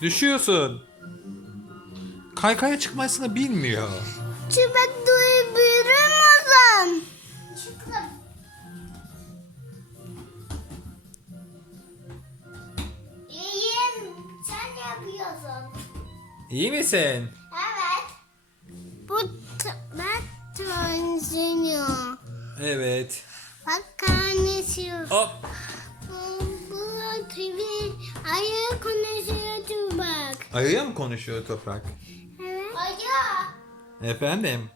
Düşüyorsun. Kaykaya çıkmasını bilmiyor. Çıplak duyabilir musun? Çıktım. İyiyim. Sen ne yapıyorsun? İyi misin? Evet. Bu ben transeniyor. Evet. Bak karnesi. Hop. Bu TV ayı konuşuyordu bak. Ayıya mı konuşuyor Toprak? Ayı. Efendim?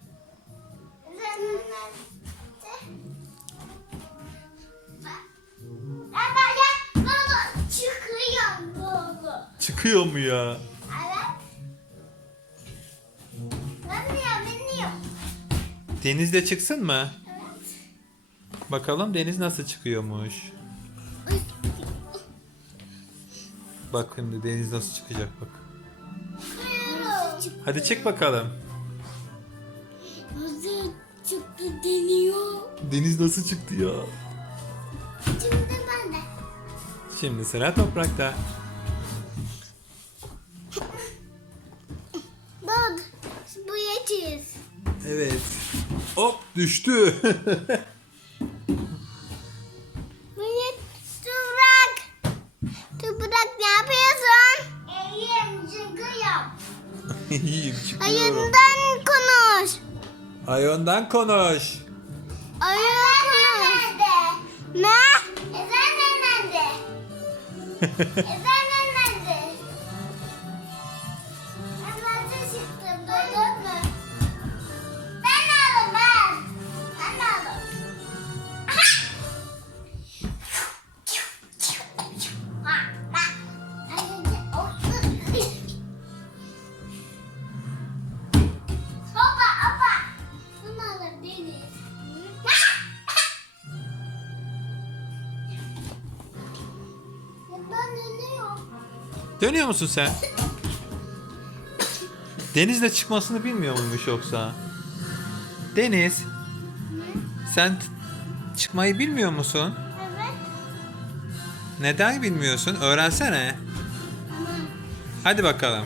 Çıkıyor baba. Çıkıyor mu ya? Evet. Ben niye bilmiyorum. Denizde çıksın mı? Evet. Bakalım deniz nasıl çıkıyormuş. Bak şimdi deniz nasıl çıkacak bak. Hadi çık bakalım. Nasıl çıktı deniyor. Deniz nasıl çıktı ya? Şimdi ben de. Şimdi sıra toprakta. Bak. Bu yetiz. Evet. Hop düştü. çıkıyorum. Ayından konuş. Ayondan konuş. Ayından konuş. Ne? Ezan nerede? Ezan Dönüyor musun sen? Denizle çıkmasını bilmiyor muymuş yoksa? Deniz, sen çıkmayı bilmiyor musun? Evet. Neden bilmiyorsun? Öğrensene. Hadi bakalım.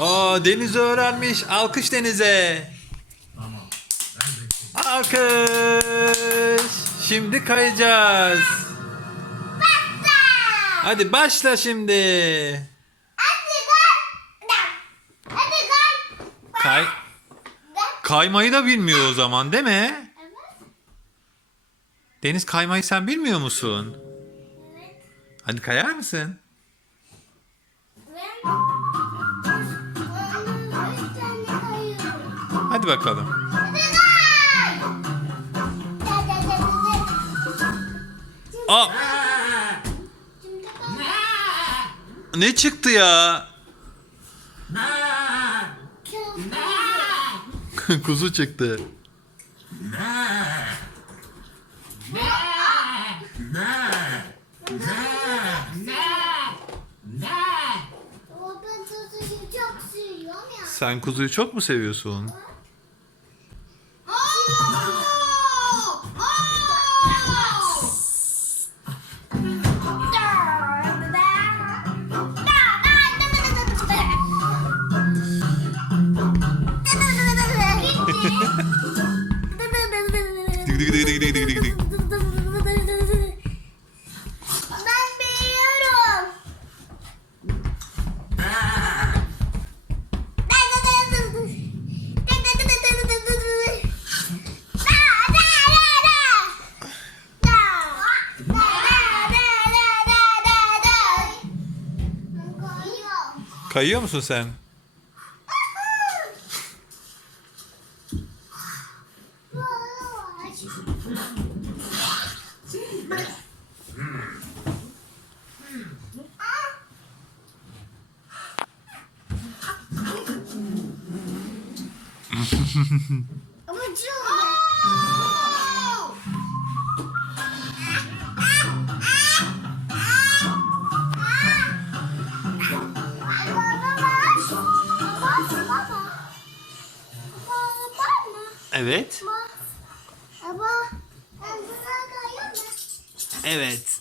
Aa Deniz öğrenmiş. Alkış Deniz'e. Alkış. Şimdi kayacağız. Hadi başla şimdi. Kay kaymayı da bilmiyor o zaman değil mi? Deniz kaymayı sen bilmiyor musun? Hadi kayar mısın? Hadi bakalım. Aa ne çıktı ya? Kuzu çıktı. Sen kuzuyu çok mu seviyorsun? Ben Kayıyor musun sen? Evet. Ama ben güzel kayıyor mu? Evet.